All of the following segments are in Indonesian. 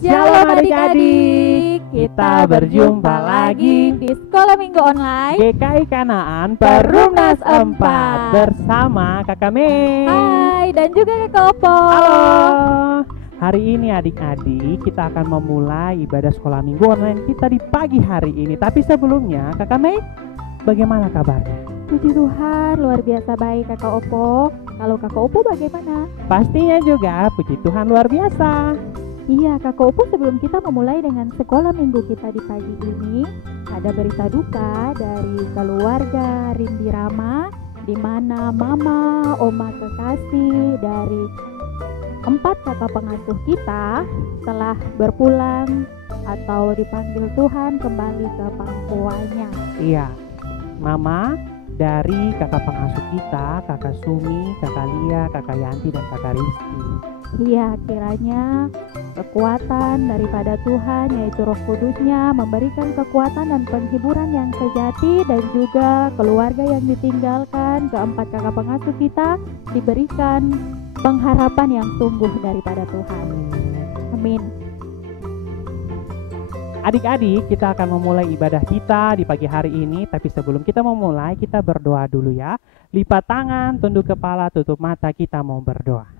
Shalom adik-adik, kita berjumpa lagi di Sekolah Minggu Online GKI Kanaan Perumnas 4 bersama Kakak Mei. Hai, dan juga Kakak Opo. Halo. Hari ini adik-adik kita akan memulai ibadah sekolah minggu online kita di pagi hari ini. Tapi sebelumnya Kakak Mei, bagaimana kabarnya? Puji Tuhan, luar biasa baik Kakak Opo. Kalau Kakak Opo bagaimana? Pastinya juga puji Tuhan luar biasa. Iya Kakak Opo, sebelum kita memulai dengan sekolah minggu kita di pagi ini, ada berita duka dari keluarga Rindi Rama, di mana Mama, Oma kekasih dari 4 kakak pengasuh kita telah berpulang atau dipanggil Tuhan kembali ke pangkuannya. Iya, Mama dari kakak pengasuh kita, Kakak Sumi, Kakak Lia, Kakak Yanti, dan Kakak Rizky. Iya, kiranya kekuatan daripada Tuhan, yaitu Roh Kudusnya, memberikan kekuatan dan penghiburan yang sejati, dan juga keluarga yang ditinggalkan, keempat kakak pengasuh kita diberikan pengharapan yang sungguh daripada Tuhan. Amin. Adik-adik, kita akan memulai ibadah kita di pagi hari ini. Tapi sebelum kita memulai, kita berdoa dulu ya. Lipat tangan, tunduk kepala, tutup mata, kita mau berdoa.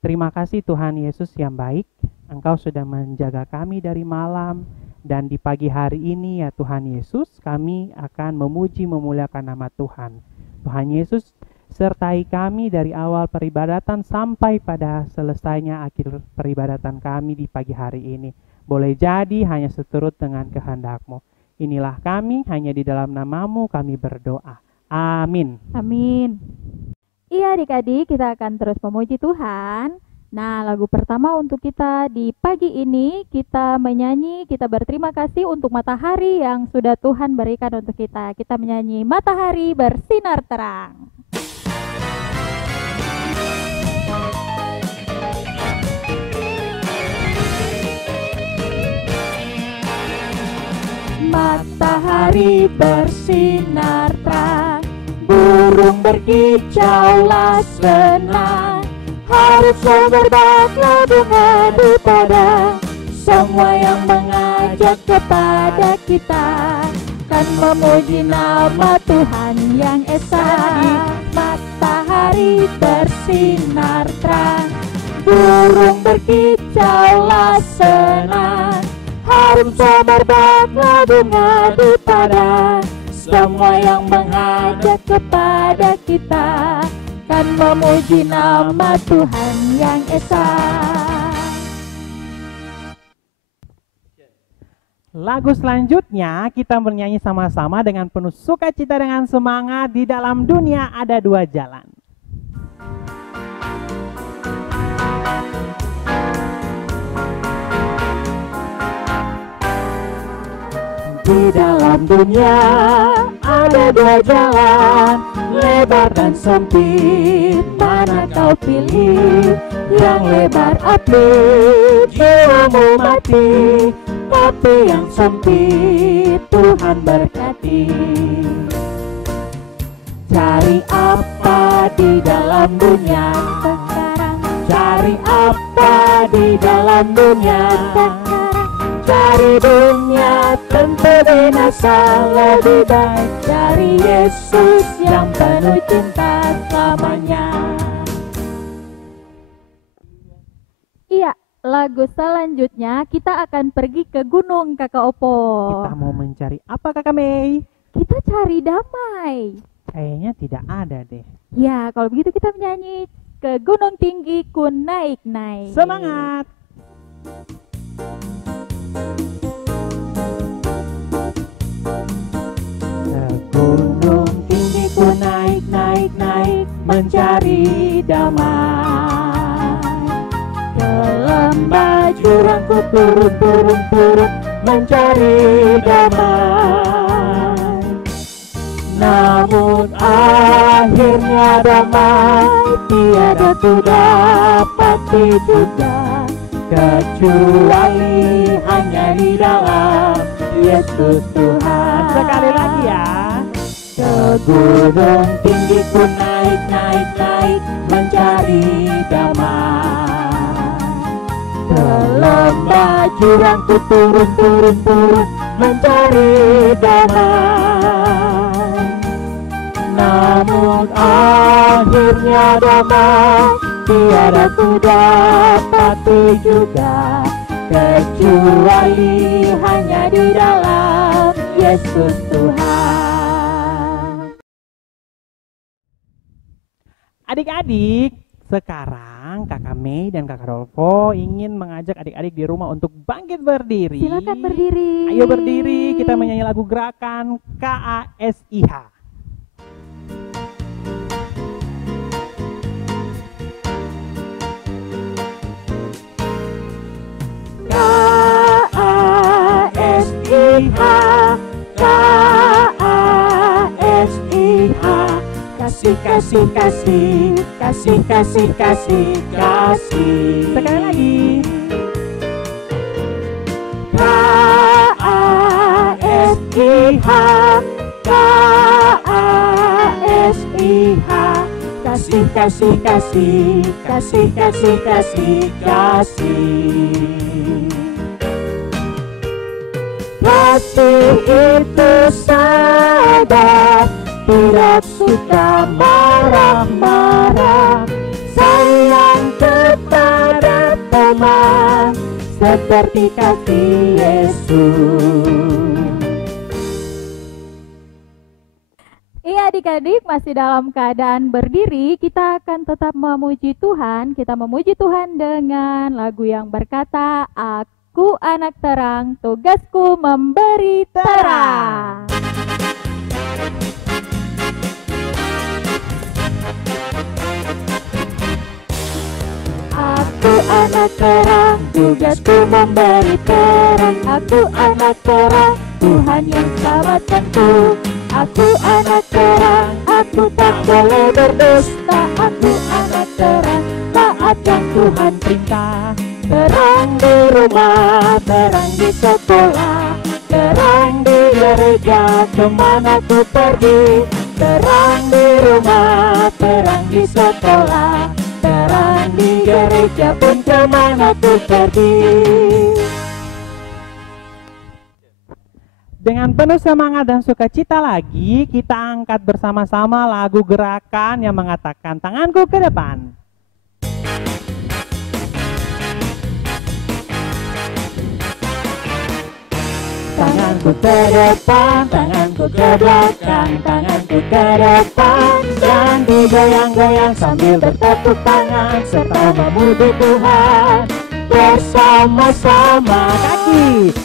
Terima kasih Tuhan Yesus yang baik, Engkau sudah menjaga kami dari malam, dan di pagi hari ini ya Tuhan Yesus, kami akan memuji memuliakan nama Tuhan. Tuhan Yesus, sertai kami dari awal peribadatan sampai pada selesainya akhir peribadatan kami di pagi hari ini. Boleh jadi hanya seturut dengan kehendak-Mu. Inilah kami, hanya di dalam nama-Mu kami berdoa. Amin. Amin. Iya adik-adik, kita akan terus memuji Tuhan. Nah, lagu pertama untuk kita di pagi ini, kita menyanyi, kita berterima kasih untuk matahari yang sudah Tuhan berikan untuk kita. Kita menyanyi Matahari Bersinar Terang. Matahari bersinar terang, burung berkicaulah senang, harus berbaklah bunga di padang. Semua yang mengajak kepada kita kan memuji nama Tuhan yang esa. Matahari bersinar terang, burung berkicaulah senang, harum berbaklah bunga di padang. Semua yang mengajak kepada kita kan memuji nama Tuhan yang esa. Lagu selanjutnya kita bernyanyi sama-sama dengan penuh sukacita dengan semangat. Di dalam dunia ada 2 jalan. Di dalam dunia ada 2 jalan, lebar dan sempit, mana kau pilih? Yang lebar api, jiwamu mati, tapi yang sempit Tuhan berkati. Cari apa di dalam dunia sekarang? Cari apa di dalam dunia sekarang? Cari dunia tentu binasa, lebih baik cari Yesus yang penuh cinta selamanya. Iya, lagu selanjutnya kita akan pergi ke gunung Kakak Opo. Kita mau mencari apa Kakak Mei? Kita cari damai. Kayaknya tidak ada deh. Ya, kalau begitu kita menyanyi ke gunung tinggi ku naik-naik. Semangat! Gunung tinggi ku naik-naik mencari damai. Ke lembah jurang ku turun mencari damai. Namun akhirnya damai tiada ku dapati juga, kecuali hanya di dalam Yesus Tuhan. Sekali lagi ya. Ke gunung tinggi ku mencari damai. Ke lembah jurang-jurangku turun mencari damai. Namun akhirnya damai tiada ku dapati juga, kecuali hanya di dalam Yesus Tuhan. Adik-adik, sekarang Kakak Mei dan Kakak Rolfo ingin mengajak adik-adik di rumah untuk bangkit berdiri. Silakan berdiri. Ayo berdiri, kita menyanyi lagu gerakan KASIH. KASIH, kasih, kasih, kasih, kasih, kasih, kasih, kasih. Sekali lagi. KASIH, KASIH, kasih, kasih, kasih, kasih, kasih, kasih, kasih. Kasih itu sabar, tidak suka marah-marah, sayang kepada teman, seperti kasih Yesus. Iya adik-adik, masih dalam keadaan berdiri, kita akan tetap memuji Tuhan. Kita memuji Tuhan dengan lagu yang berkata, Aku anak terang, tugasku memberi terang. Aku anak terang, tugasku memberi terang. Aku anak terang, Tuhan yang selamatkanku. Aku anak terang, aku tak boleh berdusta. Aku anak terang, taat yang Tuhan perintah. Terang di rumah, terang di sekolah, terang di gereja, kemana ku pergi. Terang di rumah, terang di sekolah, terang di gereja pun kemana ku pergi. Dengan penuh semangat dan sukacita lagi, kita angkat bersama-sama lagu gerakan yang mengatakan tanganku ke depan. Tanganku ke depan, tanganku ke belakang, tanganku ke depan, dan digoyang-goyang sambil bertepuk tangan serta memuji Tuhan. Bersama-sama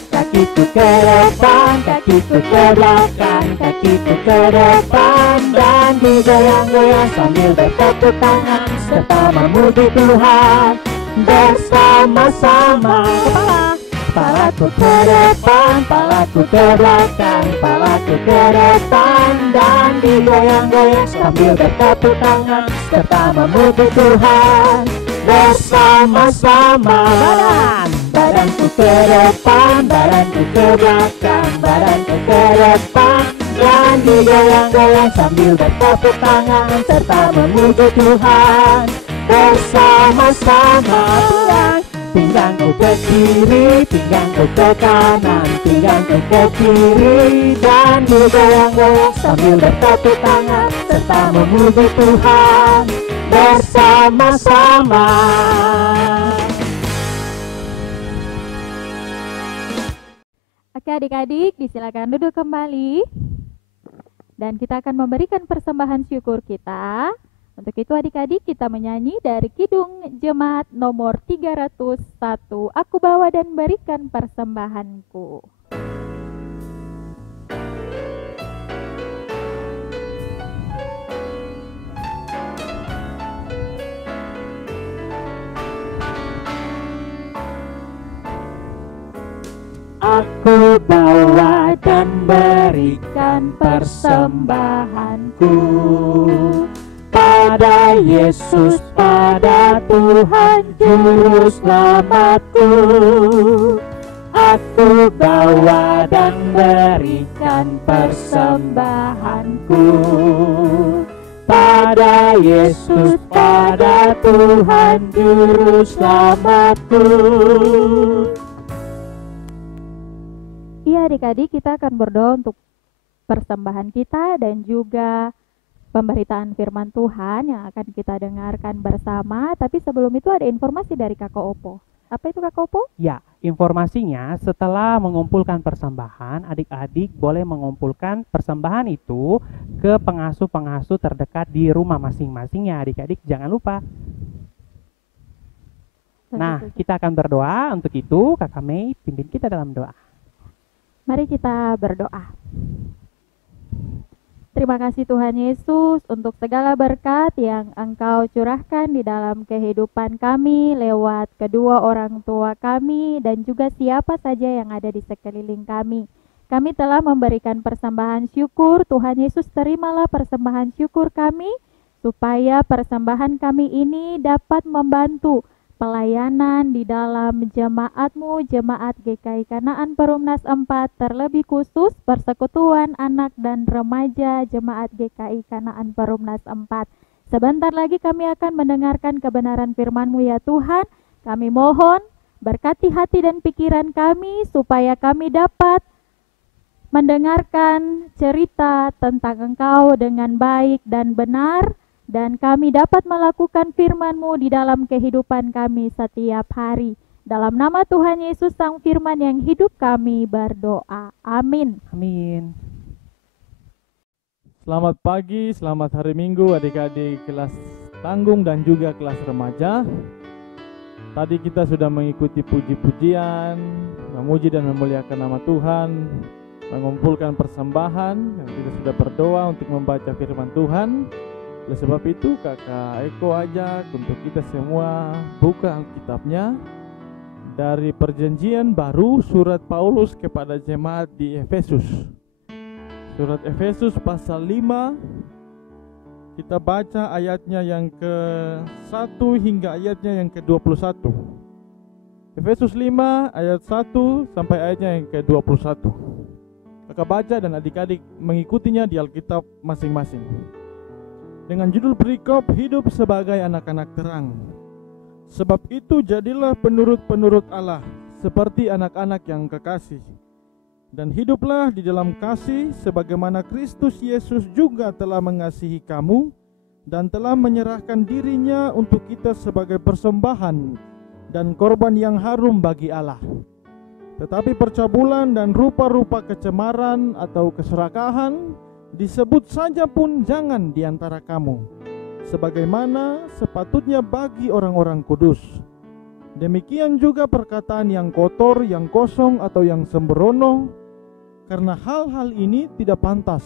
kakiku ke depan, kakiku ke belakang, kakiku ke depan, dan digoyang-goyang sambil bertepuk tangan serta memuji Tuhan. Bersama-sama kepalaku ke depan, kepalaku ke belakang, kepalaku ke depan, dan digoyang-goyang sambil bertepuk tangan serta memuji Tuhan. Bersama-sama badanku ke depan, badanku ke belakang, badanku ke depan, dan digoyang-goyang sambil bertepuk tangan serta memuji Tuhan. Bersama-sama pinggangku ke kiri, pinggangku ke kanan, pinggangku ke kiri, dan digoyang-goyang sambil bertepuk tangan serta memuji Tuhan. Bersama-sama. Oke adik-adik, disilakan duduk kembali. Dan kita akan memberikan persembahan syukur kita. Untuk itu adik-adik kita menyanyi dari Kidung Jemaat nomor 301, Aku bawa dan berikan persembahanku. Aku bawa dan berikan persembahanku pada Yesus, pada Tuhan Juru Selamatku. Aku bawa dan berikan persembahanku pada Yesus, pada Tuhan Juru Selamatku. Iya adik-adik, kita akan berdoa untuk persembahan kita dan juga pemberitaan firman Tuhan yang akan kita dengarkan bersama. Tapi sebelum itu ada informasi dari Kakak Opo. Apa itu Kakak Opo? Ya, informasinya setelah mengumpulkan persembahan, adik-adik boleh mengumpulkan persembahan itu ke pengasuh-pengasuh terdekat di rumah masing-masing ya adik-adik, jangan lupa. Nah, kita akan berdoa. Untuk itu, Kakak Mei pimpin kita dalam doa. Mari kita berdoa. Terima kasih Tuhan Yesus untuk segala berkat yang Engkau curahkan di dalam kehidupan kami lewat kedua orang tua kami dan juga siapa saja yang ada di sekeliling kami. Kami telah memberikan persembahan syukur. Tuhan Yesus, terimalah persembahan syukur kami supaya persembahan kami ini dapat membantu pelayanan di dalam jemaat-Mu, Jemaat GKI Kanaan Perumnas 4, terlebih khusus persekutuan anak dan remaja Jemaat GKI Kanaan Perumnas 4. Sebentar lagi kami akan mendengarkan kebenaran firman-Mu ya Tuhan. Kami mohon berkati hati dan pikiran kami supaya kami dapat mendengarkan cerita tentang Engkau dengan baik dan benar, dan kami dapat melakukan firman-Mu di dalam kehidupan kami setiap hari. Dalam nama Tuhan Yesus Sang Firman yang hidup kami berdoa. Amin. Amin. Selamat pagi, selamat hari Minggu adik-adik kelas tanggung dan juga kelas remaja. Tadi kita sudah mengikuti puji-pujian, memuji dan memuliakan nama Tuhan, mengumpulkan persembahan, dan kita sudah berdoa untuk membaca firman Tuhan. Oleh sebab itu Kakak Eko ajak untuk kita semua buka Alkitabnya dari Perjanjian Baru surat Paulus kepada jemaat di Efesus. Surat Efesus pasal 5, kita baca ayatnya yang ke-1 hingga ayatnya yang ke-21. Efesus 5 ayat 1 sampai ayatnya yang ke-21. Kakak baca dan adik-adik mengikutinya di Alkitab masing-masing. Dengan judul perikop hidup sebagai anak-anak terang. Sebab itu jadilah penurut-penurut Allah seperti anak-anak yang kekasih, dan hiduplah di dalam kasih sebagaimana Kristus Yesus juga telah mengasihi kamu dan telah menyerahkan dirinya untuk kita sebagai persembahan dan korban yang harum bagi Allah. Tetapi percabulan dan rupa-rupa kecemaran atau keserakahan disebut saja pun jangan di antara kamu, sebagaimana sepatutnya bagi orang-orang kudus. Demikian juga perkataan yang kotor, yang kosong, atau yang sembrono, karena hal-hal ini tidak pantas.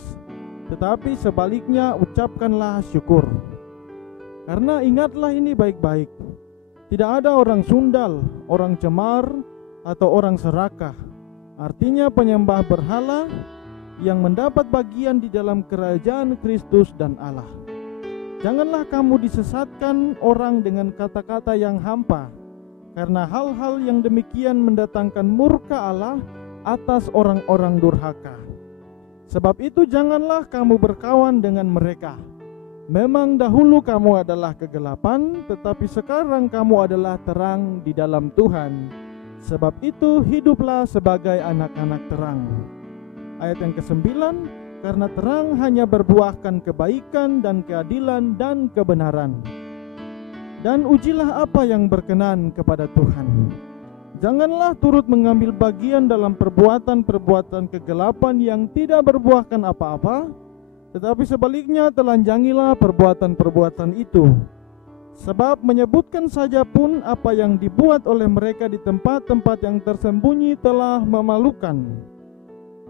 Tetapi sebaliknya ucapkanlah syukur. Karena ingatlah ini baik-baik, tidak ada orang sundal, orang cemar, atau orang serakah, artinya penyembah berhala, yang mendapat bagian di dalam kerajaan Kristus dan Allah. Janganlah kamu disesatkan orang dengan kata-kata yang hampa, karena hal-hal yang demikian mendatangkan murka Allah atas orang-orang durhaka. Sebab itu janganlah kamu berkawan dengan mereka. Memang dahulu kamu adalah kegelapan, tetapi sekarang kamu adalah terang di dalam Tuhan. Sebab itu hiduplah sebagai anak-anak terang. Ayat yang ke-9, karena terang hanya berbuahkan kebaikan dan keadilan dan kebenaran. Dan ujilah apa yang berkenan kepada Tuhan. Janganlah turut mengambil bagian dalam perbuatan-perbuatan kegelapan yang tidak berbuahkan apa-apa, tetapi sebaliknya telanjangilah perbuatan-perbuatan itu. Sebab menyebutkan saja pun apa yang dibuat oleh mereka di tempat-tempat yang tersembunyi telah memalukan.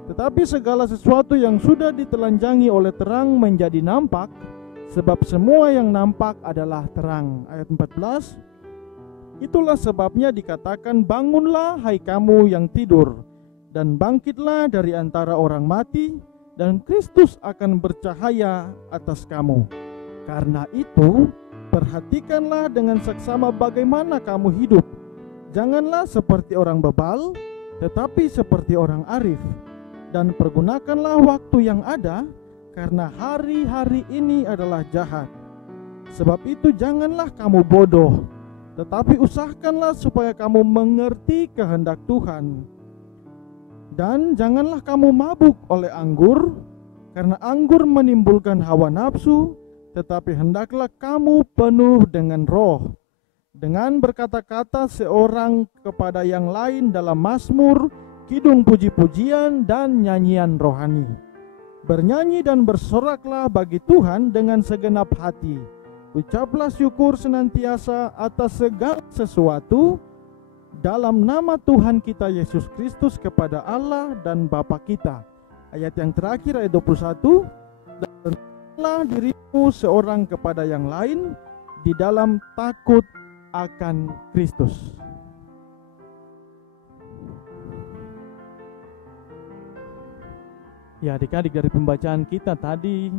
Tetapi segala sesuatu yang sudah ditelanjangi oleh terang menjadi nampak, sebab semua yang nampak adalah terang. Ayat 14, itulah sebabnya dikatakan, bangunlah hai kamu yang tidur, dan bangkitlah dari antara orang mati, dan Kristus akan bercahaya atas kamu. Karena itu, perhatikanlah dengan seksama bagaimana kamu hidup. Janganlah seperti orang bebal, tetapi seperti orang arif. Dan pergunakanlah waktu yang ada, karena hari-hari ini adalah jahat. Sebab itu janganlah kamu bodoh, tetapi usahakanlah supaya kamu mengerti kehendak Tuhan. Dan janganlah kamu mabuk oleh anggur, karena anggur menimbulkan hawa nafsu, tetapi hendaklah kamu penuh dengan roh, dengan berkata-kata seorang kepada yang lain dalam mazmur, kidung puji-pujian dan nyanyian rohani. Bernyanyi dan bersoraklah bagi Tuhan dengan segenap hati. Ucaplah syukur senantiasa atas segala sesuatu dalam nama Tuhan kita Yesus Kristus kepada Allah dan Bapa kita. Ayat yang terakhir, ayat 21, dan rendah dirimu seorang kepada yang lain di dalam takut akan Kristus. Ya, adik-adik, dari pembacaan kita tadi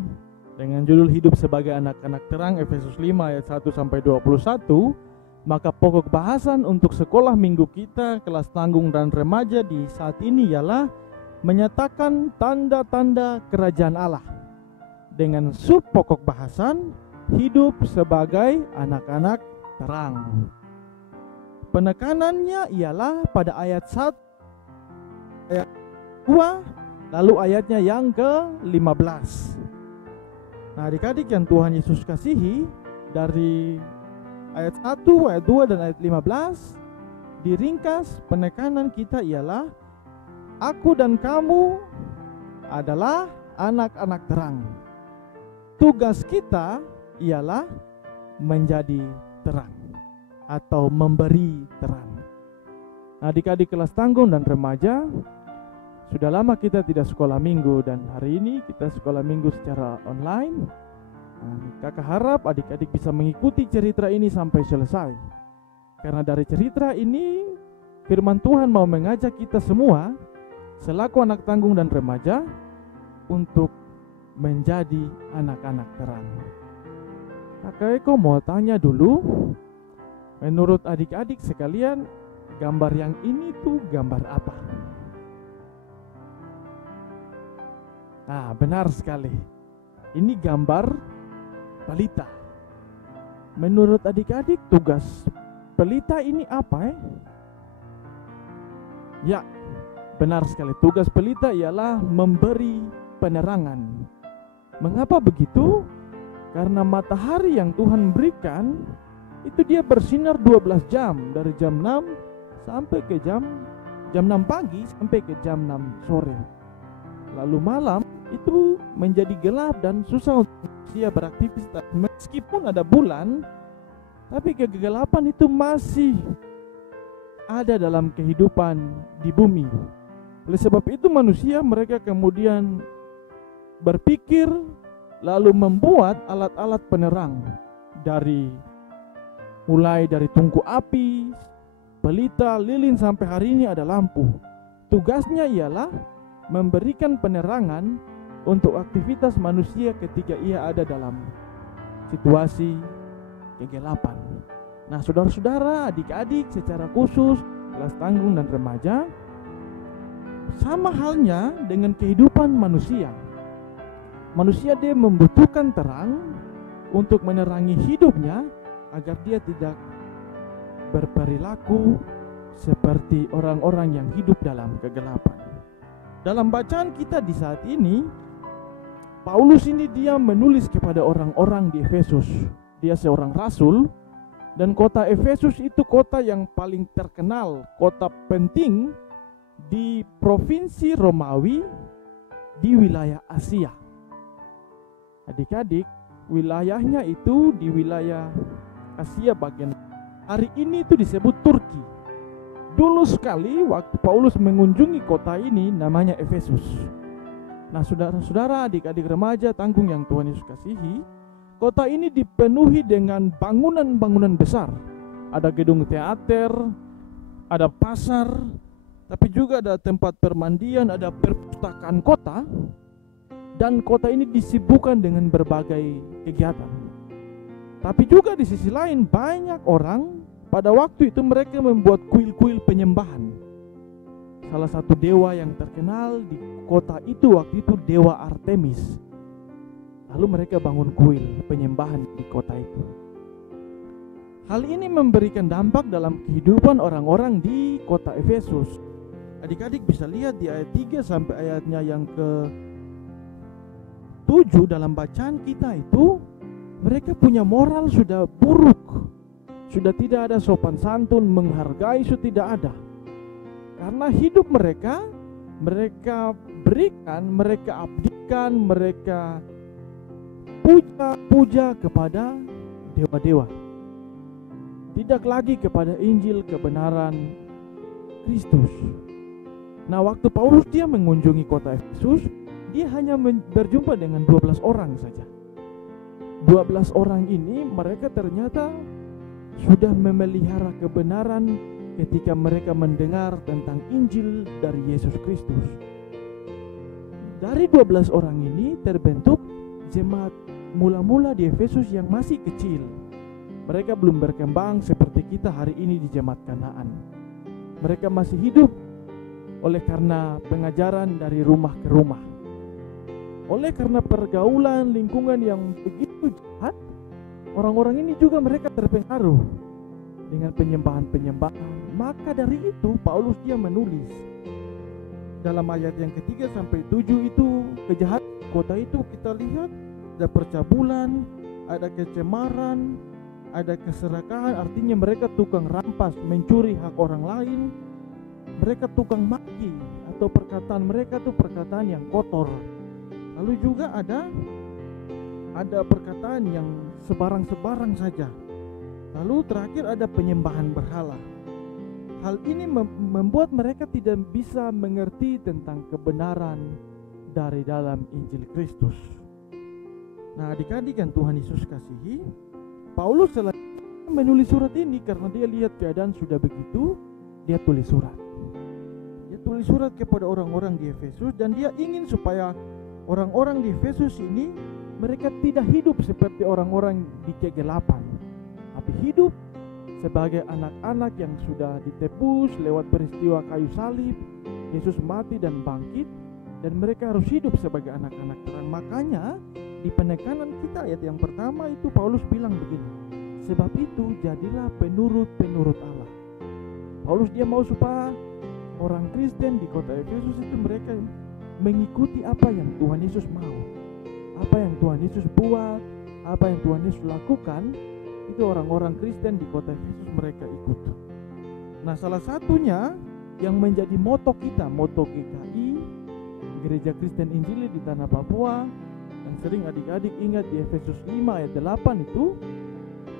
dengan judul Hidup sebagai Anak-anak Terang, Efesus 5 ayat 1 sampai 21, maka pokok bahasan untuk sekolah minggu kita kelas tanggung dan remaja di saat ini ialah menyatakan tanda-tanda kerajaan Allah, dengan sub pokok bahasan hidup sebagai anak-anak terang. Penekanannya ialah pada ayat 1, ayat 2, lalu ayatnya yang ke-15. Nah, adik-adik yang Tuhan Yesus kasihi, dari ayat 1, ayat 2, dan ayat 15 diringkas penekanan kita ialah aku dan kamu adalah anak-anak terang. Tugas kita ialah menjadi terang atau memberi terang. Adik-adik kelas tanggung dan remaja, sudah lama kita tidak sekolah minggu dan hari ini kita sekolah minggu secara online. Kakak harap adik-adik bisa mengikuti cerita ini sampai selesai. Karena dari cerita ini firman Tuhan mau mengajak kita semua selaku anak tanggung dan remaja untuk menjadi anak-anak terang. Kakak Eko mau tanya dulu, menurut adik-adik sekalian, gambar yang ini tuh gambar apa? Nah, benar sekali. Ini gambar pelita. Menurut adik-adik, tugas pelita ini apa? Ya, benar sekali. Tugas pelita ialah memberi penerangan. Mengapa begitu? Karena matahari yang Tuhan berikan itu dia bersinar 12 jam, dari jam 6 sampai ke jam 6 pagi sampai ke jam 6 sore. Lalu malam itu menjadi gelap dan susah untuk manusia beraktivitas. Meskipun ada bulan, tapi kegelapan itu masih ada dalam kehidupan di bumi. Oleh sebab itu manusia mereka kemudian berpikir lalu membuat alat-alat penerang, mulai dari tungku api, pelita, lilin, sampai hari ini ada lampu. Tugasnya ialah memberikan penerangan untuk aktivitas manusia ketika ia ada dalam situasi kegelapan. Nah, saudara-saudara, adik-adik secara khusus kelas tanggung dan remaja, sama halnya dengan kehidupan manusia. Manusia dia membutuhkan terang untuk menerangi hidupnya agar dia tidak berperilaku seperti orang-orang yang hidup dalam kegelapan. Dalam bacaan kita di saat ini, Paulus ini dia menulis kepada orang-orang di Efesus. Dia seorang rasul, dan kota Efesus itu kota yang paling terkenal, kota penting di provinsi Romawi di wilayah Asia. Adik-adik, wilayahnya itu di wilayah Asia bagian hari ini itu disebut Turki. Dulu sekali waktu Paulus mengunjungi kota ini namanya Efesus. Nah, saudara-saudara, adik-adik remaja tanggung yang Tuhan Yesus kasihi, kota ini dipenuhi dengan bangunan-bangunan besar. Ada gedung teater, ada pasar, tapi juga ada tempat permandian, ada perpustakaan kota. Dan kota ini disibukkan dengan berbagai kegiatan. Tapi juga di sisi lain banyak orang pada waktu itu mereka membuat kuil-kuil penyembahan. Salah satu dewa yang terkenal di kota itu waktu itu dewa Artemis. Lalu mereka bangun kuil penyembahan di kota itu. Hal ini memberikan dampak dalam kehidupan orang-orang di kota Efesus. Adik-adik bisa lihat di ayat 3 sampai ayatnya yang ke-7 dalam bacaan kita itu, mereka punya moral sudah buruk. Sudah tidak ada sopan santun, menghargai sudah tidak ada. Karena hidup mereka berikan, mereka abdikan, mereka puja kepada dewa-dewa. Tidak lagi kepada Injil kebenaran Kristus. Nah, waktu Paulus dia mengunjungi kota Efesus, dia hanya berjumpa dengan 12 orang saja. 12 orang ini mereka ternyata sudah memelihara kebenaran ketika mereka mendengar tentang Injil dari Yesus Kristus. Dari 12 orang ini terbentuk jemaat mula-mula di Efesus yang masih kecil. Mereka belum berkembang seperti kita hari ini di jemaat Kanaan. Mereka masih hidup oleh karena pengajaran dari rumah ke rumah. Oleh karena pergaulan lingkungan yang begitu jahat, orang-orang ini juga mereka terpengaruh dengan penyembahan-penyembahan. Maka dari itu Paulus dia menulis dalam ayat yang ketiga sampai 7 itu, kejahatan kota itu kita lihat ada percabulan, ada kecemaran, ada keserakahan. Artinya mereka tukang rampas, mencuri hak orang lain. Mereka tukang maki, atau perkataan mereka itu perkataan yang kotor. Lalu juga ada perkataan yang sebarang-sebarang saja. Lalu terakhir ada penyembahan berhala. Hal ini membuat mereka tidak bisa mengerti tentang kebenaran dari dalam Injil Kristus. Nah, adik-adik yang Tuhan Yesus kasihi, Paulus setelah menulis surat ini karena dia lihat keadaan sudah begitu, dia tulis surat. Dia tulis surat kepada orang-orang di Efesus, dan dia ingin supaya orang-orang di Efesus ini mereka tidak hidup seperti orang-orang di kegelapan, tapi hidup sebagai anak-anak yang sudah ditebus lewat peristiwa kayu salib. Yesus mati dan bangkit, dan mereka harus hidup sebagai anak-anak terang. Makanya di penekanan kita ayat yang pertama itu Paulus bilang begini, sebab itu jadilah penurut-penurut Allah. Paulus dia mau supaya orang Kristen di kota Efesus itu mereka mengikuti apa yang Tuhan Yesus mau, apa yang Tuhan Yesus buat, apa yang Tuhan Yesus lakukan. Itu orang-orang Kristen di kota Efesus mereka ikut. Nah, salah satunya yang menjadi moto kita, moto GKI, Gereja Kristen Injili di Tanah Papua, yang sering adik-adik ingat di Efesus 5 ayat 8 itu,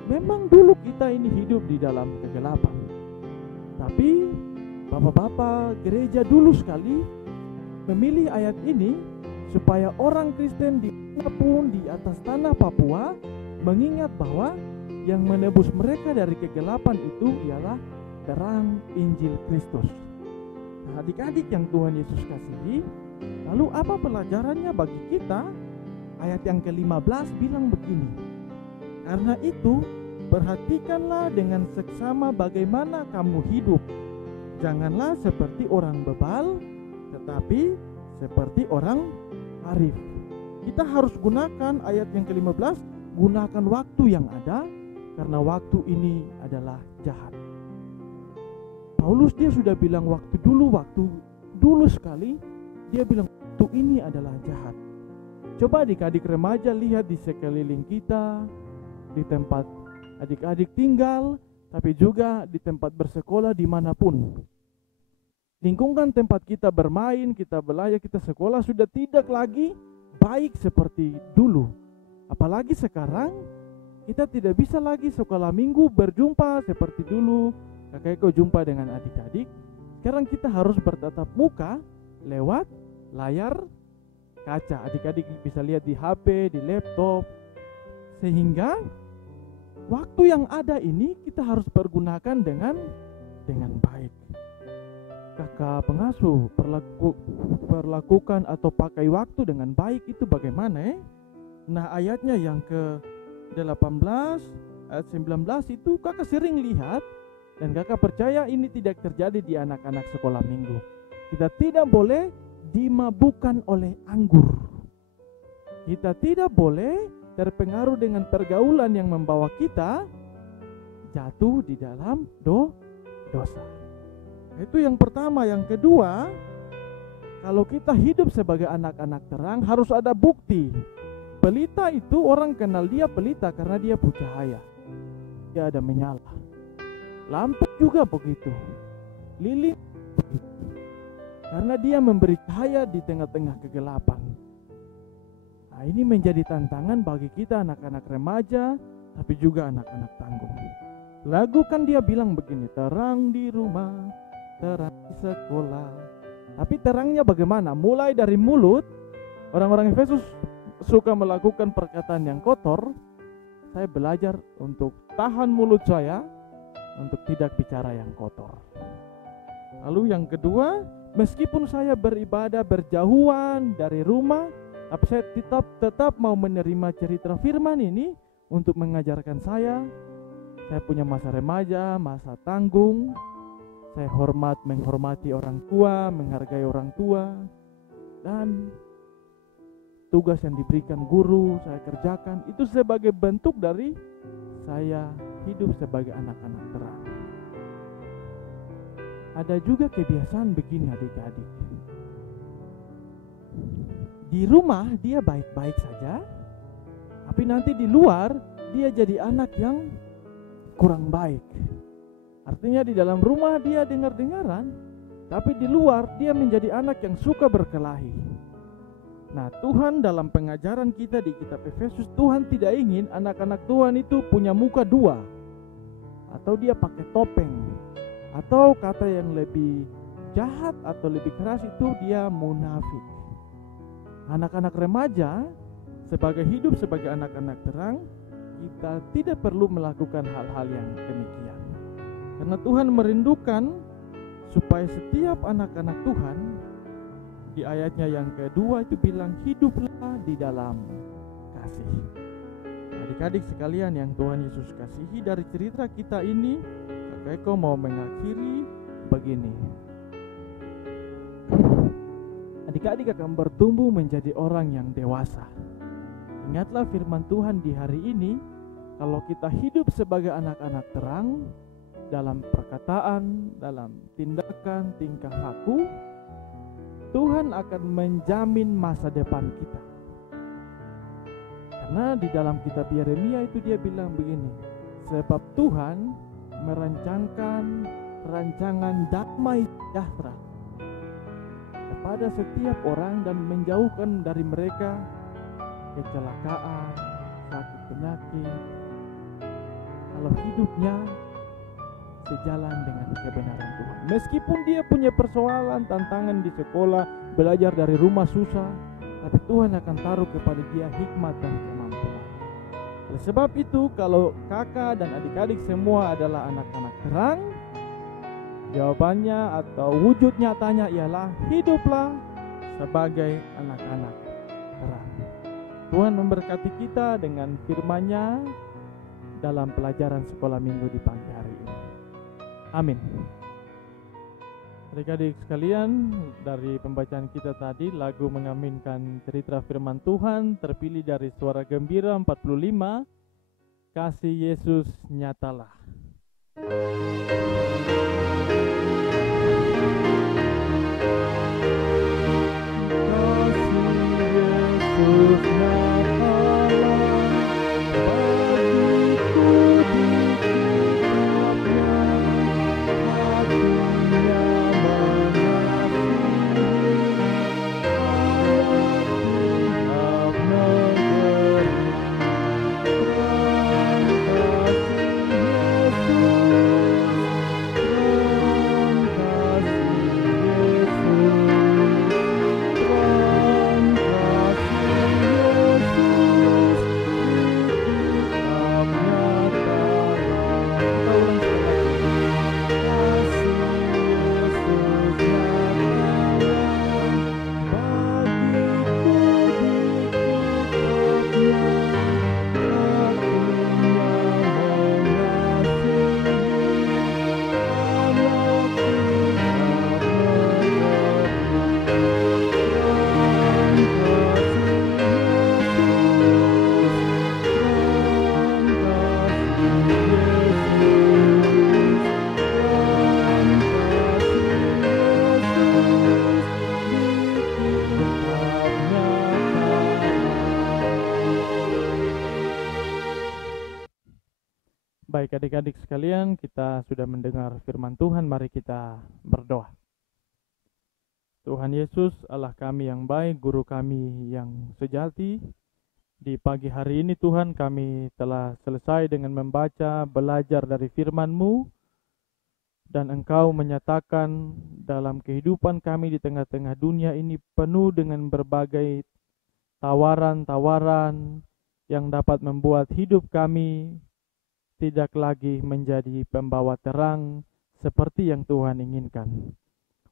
memang dulu kita ini hidup di dalam kegelapan. Tapi bapak-bapak gereja dulu sekali memilih ayat ini supaya orang Kristen dimanapun di atas tanah Papua mengingat bahwa yang menebus mereka dari kegelapan itu ialah terang Injil Kristus. Nah, adik-adik yang Tuhan Yesus kasihi, lalu apa pelajarannya bagi kita? Ayat yang ke-15 bilang begini, karena itu perhatikanlah dengan seksama bagaimana kamu hidup. Janganlah seperti orang bebal, tetapi seperti orang arif. Kita harus gunakan ayat yang ke-15, gunakan waktu yang ada, karena waktu ini adalah jahat. Paulus dia sudah bilang waktu dulu sekali, dia bilang waktu ini adalah jahat. Coba adik-adik remaja lihat di sekeliling kita, di tempat adik-adik tinggal, tapi juga di tempat bersekolah dimanapun. Lingkungan tempat kita bermain, kita belajar, kita sekolah sudah tidak lagi baik seperti dulu. Apalagi sekarang kita tidak bisa lagi sekolah minggu berjumpa seperti dulu, kakak jumpa dengan adik-adik. Sekarang kita harus bertatap muka lewat layar kaca. Adik-adik bisa lihat di HP, di laptop. Sehingga waktu yang ada ini kita harus pergunakan dengan baik. Kakak pengasuh, perlakukan atau pakai waktu dengan baik itu bagaimana? Nah, ayatnya yang ke-18 ayat 19 itu kakak sering lihat, dan kakak percaya ini tidak terjadi di anak-anak sekolah minggu. Kita tidak boleh dimabukkan oleh anggur. Kita tidak boleh terpengaruh dengan pergaulan yang membawa kita jatuh di dalam dosa. Itu yang pertama. Yang kedua, kalau kita hidup sebagai anak-anak terang harus ada bukti. Pelita itu orang kenal dia pelita karena dia bercahaya. Dia ada menyala. Lampu juga begitu. Lilin begitu. Karena dia memberi cahaya di tengah-tengah kegelapan. Nah, ini menjadi tantangan bagi kita anak-anak remaja, tapi juga anak-anak tanggung. Lagu kan dia bilang begini, terang di rumah, terang di sekolah. Tapi terangnya bagaimana? Mulai dari mulut, orang-orang Efesus suka melakukan perkataan yang kotor. Saya belajar untuk tahan mulut saya, untuk tidak bicara yang kotor. Lalu yang kedua, meskipun saya beribadah berjauhan dari rumah, tapi saya tetap mau menerima cerita firman ini untuk mengajarkan saya. Saya punya masa remaja, masa tanggung. Saya menghormati orang tua, menghargai orang tua. Dan tugas yang diberikan guru saya kerjakan. Itu sebagai bentuk dari saya hidup sebagai anak-anak terang. Ada juga kebiasaan begini adik-adik. Di rumah dia baik-baik saja, tapi nanti di luar dia jadi anak yang kurang baik. Artinya di dalam rumah dia dengar-dengaran, tapi di luar dia menjadi anak yang suka berkelahi. Nah, Tuhan dalam pengajaran kita di kitab Efesus, Tuhan tidak ingin anak-anak Tuhan itu punya muka dua, atau dia pakai topeng, atau kata yang lebih jahat atau lebih keras itu dia munafik. Anak-anak remaja hidup sebagai anak-anak terang, kita tidak perlu melakukan hal-hal yang demikian. Karena Tuhan merindukan supaya setiap anak-anak Tuhan, di ayatnya yang kedua itu bilang, hiduplah di dalam kasih. Adik-adik sekalian yang Tuhan Yesus kasihi, dari cerita kita ini, Kak Eko mau mengakhiri begini. Adik-adik akan bertumbuh menjadi orang yang dewasa. Ingatlah firman Tuhan di hari ini, kalau kita hidup sebagai anak-anak terang, dalam perkataan, dalam tindakan, tingkah laku, Tuhan akan menjamin masa depan kita. Karena di dalam kitab Yeremia itu dia bilang begini, sebab Tuhan merancangkan rancangan damai sejahtera kepada setiap orang dan menjauhkan dari mereka kecelakaan, sakit penyakit, kalau hidupnya sejalan dengan kebenaran Tuhan. Meskipun dia punya persoalan, tantangan di sekolah, belajar dari rumah susah, tapi Tuhan akan taruh kepada dia hikmat dan kemampuan. Oleh sebab itu, kalau kakak dan adik-adik semua adalah anak-anak terang, jawabannya atau wujud nyatanya ialah hiduplah sebagai anak-anak terang. Tuhan memberkati kita dengan firman-Nya dalam pelajaran sekolah minggu di pagi hari ini. Amin. Adik-adik sekalian, dari pembacaan kita tadi, lagu mengaminkan cerita firman Tuhan terpilih dari Suara Gembira 45, Kasih Yesus Nyatalah. adik-adik sekalian, kita sudah mendengar firman Tuhan, mari kita berdoa. Tuhan Yesus, Allah kami yang baik, Guru kami yang sejati, di pagi hari ini Tuhan kami telah selesai dengan membaca, belajar dari firman-Mu, dan Engkau menyatakan dalam kehidupan kami di tengah-tengah dunia ini penuh dengan berbagai tawaran-tawaran yang dapat membuat hidup kami tidak lagi menjadi pembawa terang seperti yang Tuhan inginkan.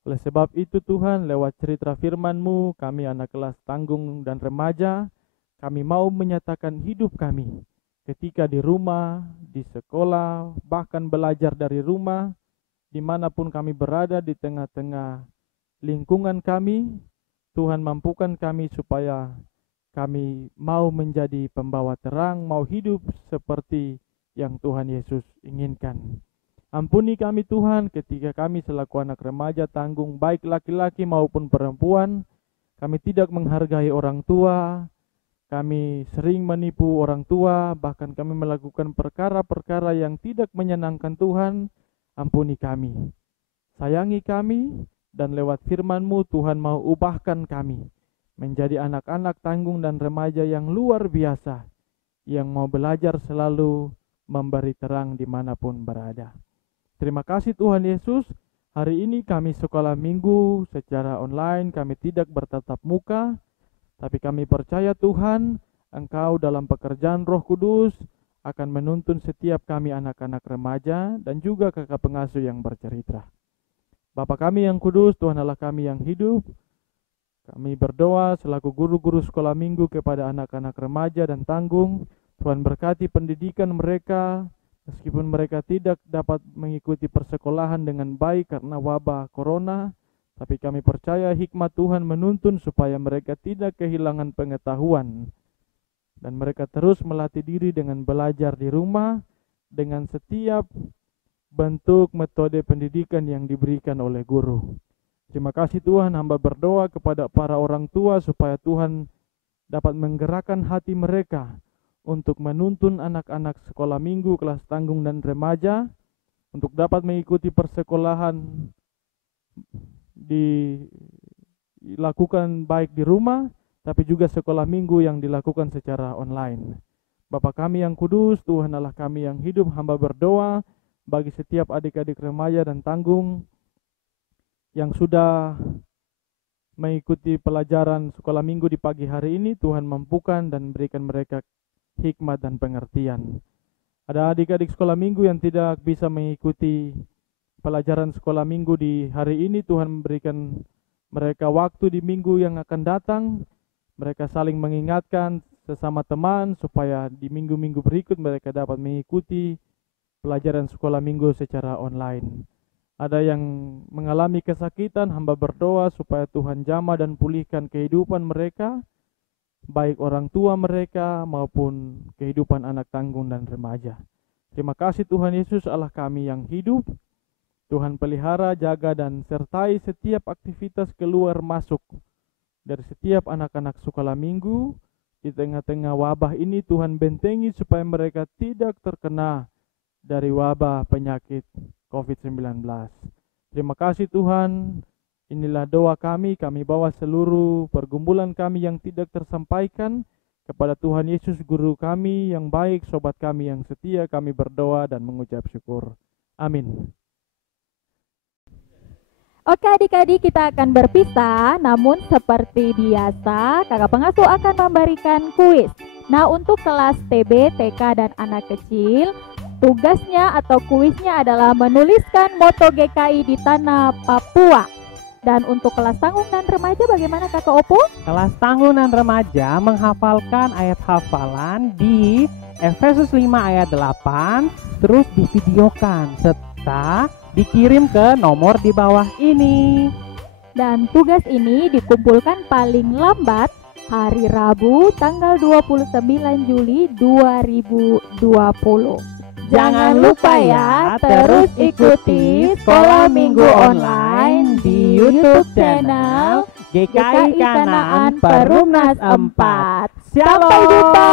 Oleh sebab itu Tuhan, lewat cerita firman-Mu, kami anak kelas tanggung dan remaja, kami mau menyatakan hidup kami ketika di rumah, di sekolah, bahkan belajar dari rumah, dimanapun kami berada di tengah-tengah lingkungan kami. Tuhan mampukan kami supaya kami mau menjadi pembawa terang, mau hidup seperti yang Tuhan Yesus inginkan. Ampuni kami Tuhan ketika kami selaku anak remaja tanggung, baik laki-laki maupun perempuan, kami tidak menghargai orang tua, kami sering menipu orang tua, bahkan kami melakukan perkara-perkara yang tidak menyenangkan Tuhan. Ampuni kami, sayangi kami, dan lewat firman-Mu Tuhan mau ubahkan kami menjadi anak-anak tanggung dan remaja yang luar biasa, yang mau belajar selalu memberi terang dimanapun berada. Terima kasih Tuhan Yesus, hari ini kami sekolah minggu secara online, kami tidak bertatap muka, tapi kami percaya Tuhan, Engkau dalam pekerjaan Roh Kudus akan menuntun setiap kami anak-anak remaja dan juga kakak pengasuh yang bercerita. Bapa kami yang kudus, Tuhan Allah kami yang hidup, kami berdoa selaku guru-guru sekolah minggu kepada anak-anak remaja dan tanggung. Tuhan berkati pendidikan mereka, meskipun mereka tidak dapat mengikuti persekolahan dengan baik karena wabah corona, tapi kami percaya hikmat Tuhan menuntun supaya mereka tidak kehilangan pengetahuan, dan mereka terus melatih diri dengan belajar di rumah, dengan setiap bentuk metode pendidikan yang diberikan oleh guru. Terima kasih Tuhan, hamba berdoa kepada para orang tua supaya Tuhan dapat menggerakkan hati mereka untuk menuntun anak-anak sekolah minggu, kelas tanggung dan remaja, untuk dapat mengikuti persekolahan dilakukan baik di rumah, tapi juga sekolah minggu yang dilakukan secara online. Bapa kami yang kudus, Tuhan Allah kami yang hidup, hamba berdoa bagi setiap adik-adik remaja dan tanggung yang sudah mengikuti pelajaran sekolah minggu di pagi hari ini. Tuhan mampukan dan berikan mereka hikmat dan pengertian. Ada adik-adik sekolah minggu yang tidak bisa mengikuti pelajaran sekolah minggu di hari ini. Tuhan memberikan mereka waktu di minggu yang akan datang. Mereka saling mengingatkan sesama teman supaya di minggu-minggu berikut mereka dapat mengikuti pelajaran sekolah minggu secara online. Ada yang mengalami kesakitan, hamba berdoa supaya Tuhan jamah dan pulihkan kehidupan mereka, baik orang tua mereka maupun kehidupan anak tanggung dan remaja. Terima kasih Tuhan Yesus Allah kami yang hidup. Tuhan pelihara, jaga dan sertai setiap aktivitas keluar masuk dari setiap anak-anak sekolah minggu. Di tengah-tengah wabah ini Tuhan bentengi supaya mereka tidak terkena dari wabah penyakit COVID-19. Terima kasih Tuhan. Inilah doa kami bawa seluruh pergumulan kami yang tidak tersampaikan kepada Tuhan Yesus Guru kami yang baik, sobat kami yang setia, kami berdoa dan mengucap syukur. Amin. Oke adik-adik, kita akan berpisah, namun seperti biasa kakak pengasuh akan memberikan kuis. Nah, untuk kelas TB, TK, dan anak kecil, tugasnya atau kuisnya adalah menuliskan moto GKI di tanah Papua. Dan untuk kelas tanggung dan remaja bagaimana Kakak Opo? Kelas tanggung dan remaja menghafalkan ayat hafalan di Efesus 5 ayat 8, terus divideokan serta dikirim ke nomor di bawah ini. Dan tugas ini dikumpulkan paling lambat hari Rabu tanggal 29 Juli 2020. Jangan lupa ya, terus ikuti Sekolah Minggu Online di YouTube channel GKI Kanaan Perumnas 4. Sampai jumpa.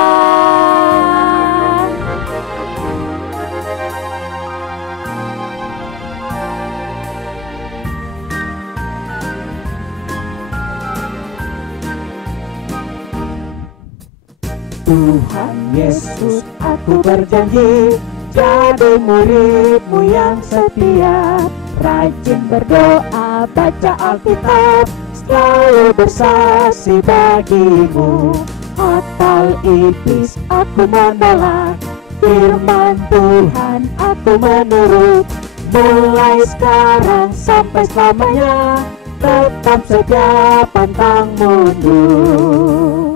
Tuhan Yesus, aku berjanji jadi murid-Mu yang setia, rajin berdoa, baca Alkitab, selalu bersaksi bagi-Mu. Akal iblis aku menolak, firman Tuhan aku menurut. Mulai sekarang sampai selamanya, tetap setia pantang mundur.